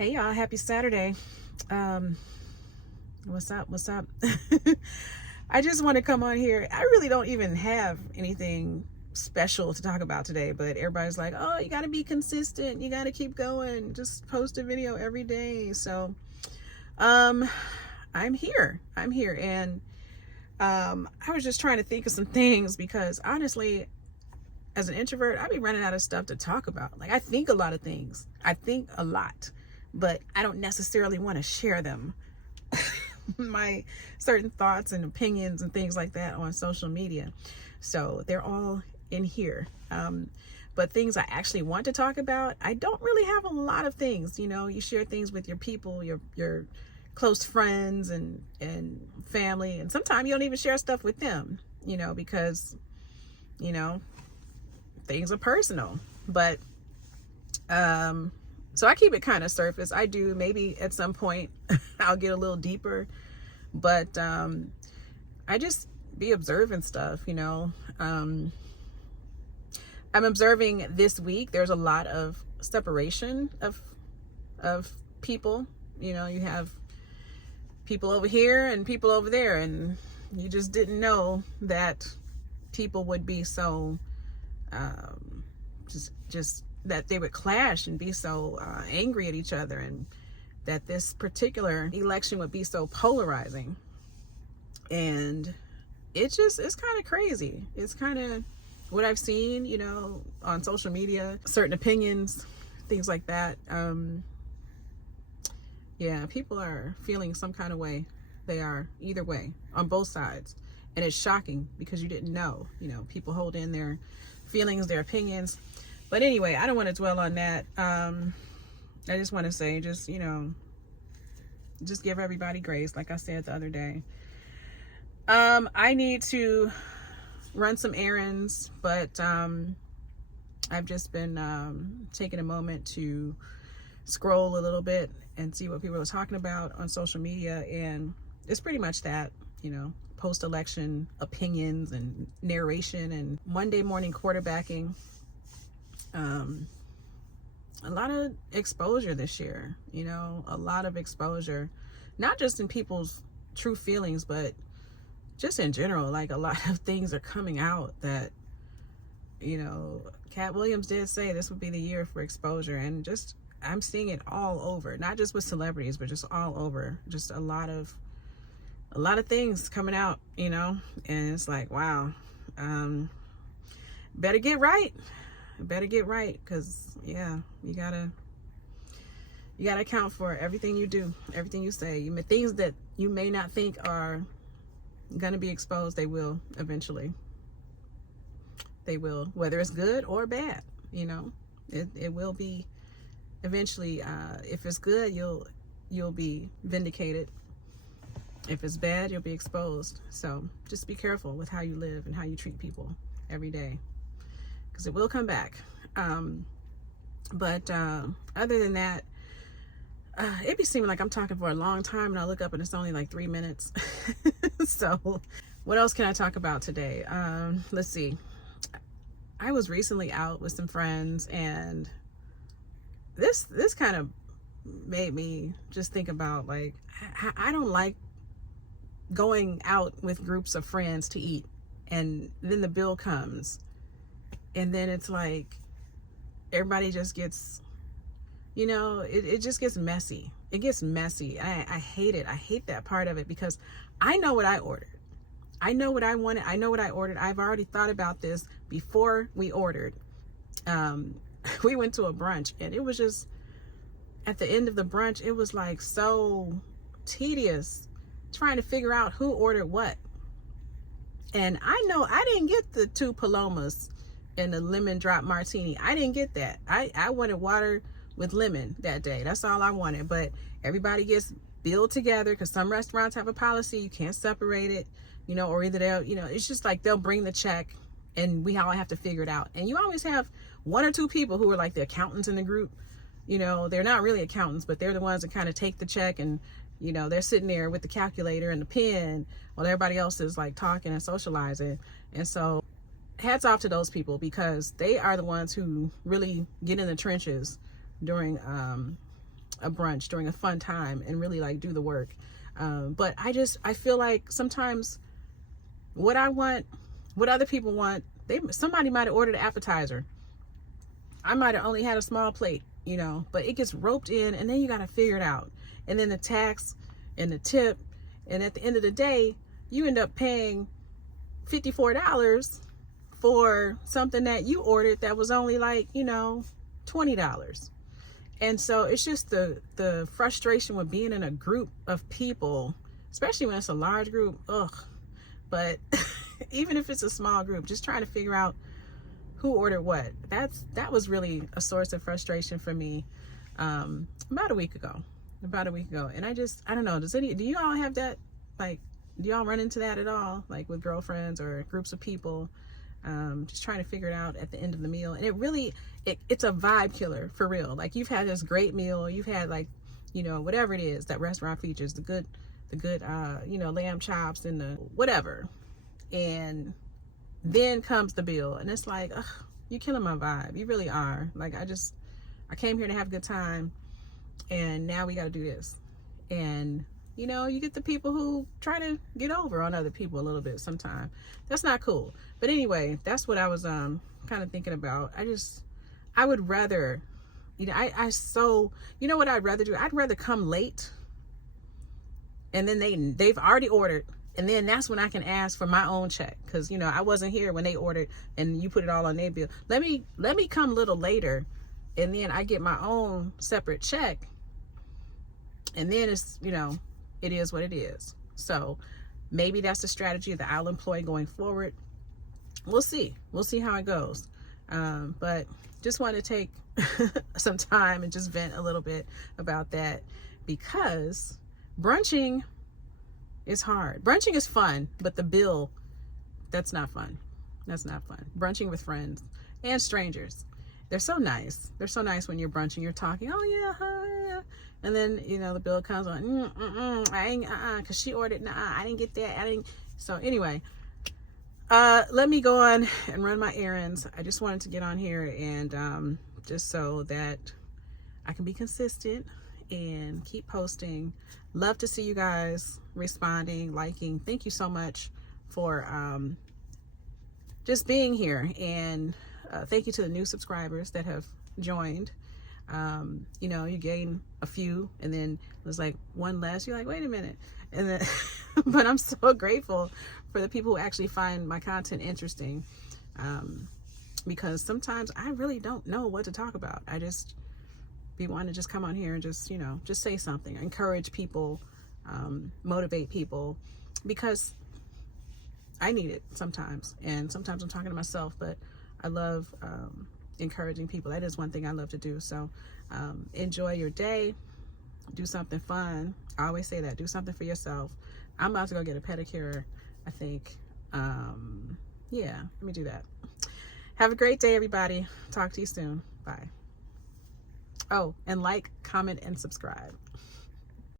Hey y'all, happy Saturday. Um, what's up? What's up? I just want to come on here. I really don't even have anything special to talk about today, but everybody's like, oh, you got to be consistent. You got to keep going. Just post a video every day. So, um, I'm here. I'm here. And I was just trying to think of some things because honestly, as an introvert, I be running out of stuff to talk about. Like, I think a lot of things. I think a lot, but I don't necessarily want to share them. My certain thoughts and opinions and things like that on social media. So they're all in here. But things I actually want to talk about, I don't really have a lot of things. You know, you share things with your people, your close friends and family, and sometimes you don't even share stuff with them, you know, because, you know, things are personal. But so I keep it kind of surface. I do, maybe at some point I'll get a little deeper, but I just be observing stuff, you know. I'm observing this week there's a lot of separation of people. You know, you have people over here and people over there, and you just didn't know that people would be so just that they would clash and be so angry at each other, and that this particular election would be so polarizing. And it's kind of crazy. It's kind of what I've seen, you know, on social media, certain opinions, things like that. Yeah, people are feeling some kind of way. They are either way on both sides. And it's shocking because you didn't know, you know, people hold in their feelings, their opinions. But anyway, I don't want to dwell on that. I just want to say, just, you know, just give everybody grace, like I said the other day. I need to run some errands, but I've just been taking a moment to scroll a little bit and see what people are talking about on social media, and it's pretty much that, you know, post-election opinions and narration and Monday morning quarterbacking. A lot of exposure this year, you know, a lot of exposure, not just in people's true feelings, but just in general. Like, a lot of things are coming out that, you know, Cat Williams did say this would be the year for exposure, and just I'm seeing it all over, not just with celebrities, but just all over. Just a lot of things coming out, you know, and it's like, wow, better get right. Because yeah, you gotta account for everything you do, everything you say. Things that you may not think are gonna be exposed, they will eventually. They will, whether it's good or bad, you know, it will be eventually. If it's good, you'll be vindicated. If it's bad, you'll be exposed. So just be careful with how you live and how you treat people every day, because it will come back. But other than that, it be seeming like I'm talking for a long time, and I look up and it's only like 3 minutes. So what else can I talk about today? Let's see. I was recently out with some friends, and this kind of made me just think about, like, I don't like going out with groups of friends to eat, and then the bill comes, and then it's like everybody just gets, you know, it just gets messy. It gets messy. I hate it. I hate that part of it, because I know what I ordered. I know what I wanted. I know what I ordered. I've already thought about this before we ordered. We went to a brunch, and it was just, at the end of the brunch, it was like so tedious trying to figure out who ordered what. And I know I didn't get the 2 Palomas and the lemon drop martini. I didn't get that. I wanted water with lemon that day. That's all I wanted. But everybody gets billed together, because some restaurants have a policy you can't separate it, you know, or either they'll, you know, it's just like they'll bring the check and we all have to figure it out. And you always have 1 or 2 people who are like the accountants in the group. You know, they're not really accountants, but they're the ones that kind of take the check, and, you know, they're sitting there with the calculator and the pen while everybody else is like talking and socializing. And so hats off to those people, because they are the ones who really get in the trenches during a brunch during a fun time and really like do the work. But I feel like sometimes what I want, what other people want, somebody might have ordered an appetizer. I might have only had a small plate, you know, but it gets roped in, and then you got to figure it out. And then the tax and the tip, and at the end of the day, you end up paying $54 for something that you ordered that was only like, you know, $20. And so it's just the frustration with being in a group of people, especially when it's a large group. Ugh. But even if it's a small group, just trying to figure out who ordered what. That was really a source of frustration for me about a week ago. And I don't know, do you all have that? Like, do y'all run into that at all? Like with girlfriends or groups of people? Just trying to figure it out at the end of the meal. And it's a vibe killer for real. Like, you've had this great meal, you've had, like, you know, whatever it is that restaurant features, the good you know, lamb chops and the whatever, and then comes the bill, and it's like, ugh, you're killing my vibe. You really are. Like, I came here to have a good time, and now we got to do this. And you know, you get the people who try to get over on other people a little bit sometimes. That's not cool. But anyway, that's what I was kind of thinking about. I would rather, you know, you know what I'd rather do? I'd rather come late, and then they've already ordered, and then that's when I can ask for my own check, because, you know, I wasn't here when they ordered and you put it all on their bill. Let me come a little later, and then I get my own separate check, and then it's, you know, it is what it is. So maybe that's the strategy that I'll employ going forward. We'll see how it goes. But just want to take some time and just vent a little bit about that, because brunching is hard. Brunching is fun, but the bill, that's not fun. Brunching with friends and strangers, they're so nice. They're so nice when you're brunching, you're talking, oh yeah, hi. And then, you know, the bill comes on, I ain't, because she ordered, I didn't get that, So anyway, let me go on and run my errands. I just wanted to get on here and just so that I can be consistent and keep posting. Love to see you guys responding, liking. Thank you so much for just being here, and thank you to the new subscribers that have joined. You know, you gain a few, and then there's like one less. You're like, wait a minute. And then, but I'm so grateful for the people who actually find my content interesting, because sometimes I really don't know what to talk about. I just be wanting to just come on here and just, you know, just say something, encourage people, motivate people, because I need it sometimes. And sometimes I'm talking to myself, but I love encouraging people. That is one thing I love to do. So enjoy your day. Do something fun. I always say that. Do something for yourself. I'm about to go get a pedicure, I think. Yeah, let me do that. Have a great day, everybody. Talk to you soon. Bye. Oh, and like, comment, and subscribe.